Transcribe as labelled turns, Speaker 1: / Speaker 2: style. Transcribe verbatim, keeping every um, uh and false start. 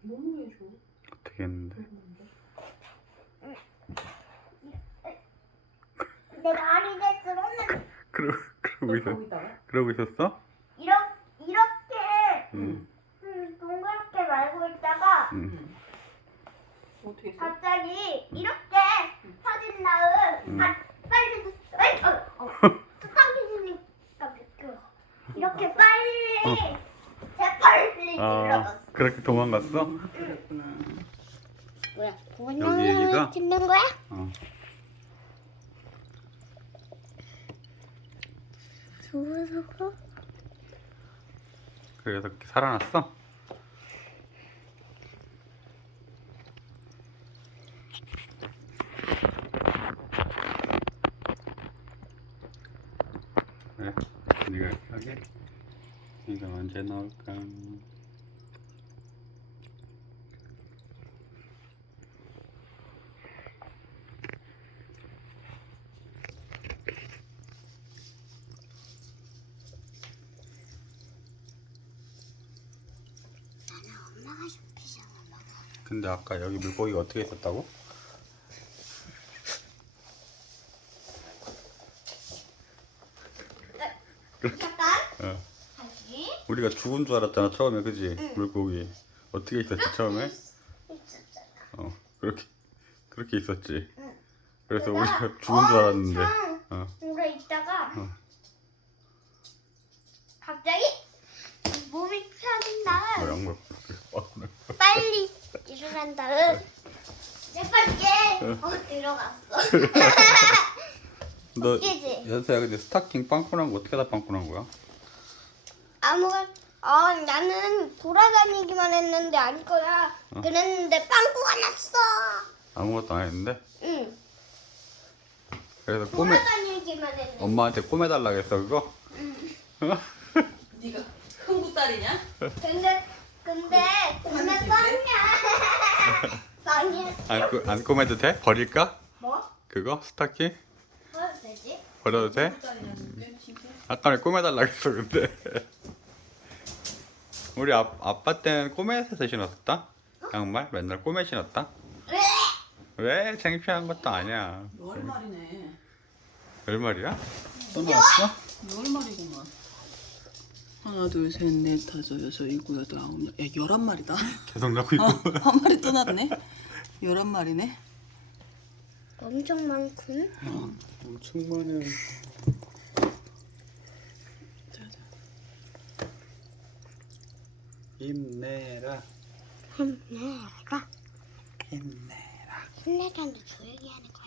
Speaker 1: 너무 해줘.
Speaker 2: 어떻게 했는데?
Speaker 3: 내 말이 됐으면
Speaker 2: 그러, 그러고 있었,
Speaker 1: 거기다가?
Speaker 2: 그러고 있었어?
Speaker 3: 이렇게 이렇게
Speaker 2: 응.
Speaker 3: 음, 동그랗게 말고 있다가
Speaker 2: 응.
Speaker 1: 응. 어떻게 했어?
Speaker 3: 갑자기 이렇게 펴진 다음
Speaker 2: 응.
Speaker 3: 아, 빨리 에이, 어, 어. 스타킹이니까 비켜. 이렇게 빨리 재빨리
Speaker 2: 아,
Speaker 3: 일어났어.
Speaker 2: 그렇게 도망갔어?
Speaker 1: 그랬구나.
Speaker 3: 뭐야? 본
Speaker 2: 여기 얘기가?
Speaker 3: 영상을 찍는 거야?
Speaker 2: 어.
Speaker 3: 좋아서
Speaker 2: 그래서 그렇게 살아났어? 그래, 네가 이렇게 하게? 이거 언제 나올까?
Speaker 3: 엄마가 쇼핑하는 거.
Speaker 2: 근데 아까 여기 물고기가 어떻게 있었다고?
Speaker 3: 잠깐.
Speaker 2: 어.
Speaker 3: 다시.
Speaker 2: 우리가 죽은 줄 알았잖아 처음에, 그지?
Speaker 3: 응.
Speaker 2: 물고기 어떻게 있었지 처음에?
Speaker 3: 있었잖아.
Speaker 2: 어, 그렇게 그렇게 있었지.
Speaker 3: 응.
Speaker 2: 그래서
Speaker 3: 내가
Speaker 2: 우리가 죽은 줄 알았는데.
Speaker 3: 엄청
Speaker 2: 어.
Speaker 3: 오래 있다가
Speaker 2: 어.
Speaker 3: 갑자기 몸이 펴진 다음
Speaker 2: 뭐야, 뭐
Speaker 3: 빨리 일어난 다음 재빨리
Speaker 2: 어.
Speaker 3: 어, 들어갔어.
Speaker 2: 너
Speaker 3: 웃기지?
Speaker 2: 연서야, 근데 스타킹 빵꾸난 거 어떻게 다 빵꾸난 거야?
Speaker 3: 아무가 어 나는 돌아다니기만 했는데 아닐 거야.
Speaker 2: 어?
Speaker 3: 그랬는데 빵꾸가 났어.
Speaker 2: 아무것도 안 했는데?
Speaker 3: 응.
Speaker 2: 그래서 꼬매
Speaker 3: 돌아다니기만 했는데.
Speaker 2: 엄마한테 꼬매달라 했어 그거? 어?
Speaker 1: 네가 흥부 딸이냐?
Speaker 3: 근데 근데 근데 빵이야. 빵이야.
Speaker 2: 안, 꼬, 안 꼬매도 돼? 버릴까?
Speaker 3: 뭐?
Speaker 2: 그거? 스타킹?
Speaker 3: 뭐 되지?
Speaker 2: 버려도 돼?
Speaker 1: 흥부 딸이냐? 근데 진짜.
Speaker 2: 아까는 꼬매달라 했어 근데. 우리 아, 아빠 때는 꼬매서 신었었다? 양말? 맨날 꼬매 신었다?
Speaker 3: 왜?
Speaker 2: 왜? 창피한 것도 아니야.
Speaker 1: 열 마리네.
Speaker 2: 열 마리야? 또 나왔어?
Speaker 1: 열 마리구만. 하나, 둘, 셋, 넷, 다섯, 여섯, 일곱, 여덟, 아홉, 열. 야, 열한 마리다.
Speaker 2: 계속 나고 있고.
Speaker 1: 어, 한 마리 또 났네. 열한 마리네.
Speaker 3: 엄청 많군.
Speaker 2: 어, 엄청 많아요.
Speaker 1: 자, 자.
Speaker 2: 힘내라.
Speaker 3: 힘내라.
Speaker 2: 힘내라.
Speaker 3: 힘내라는데 조용히 하는 거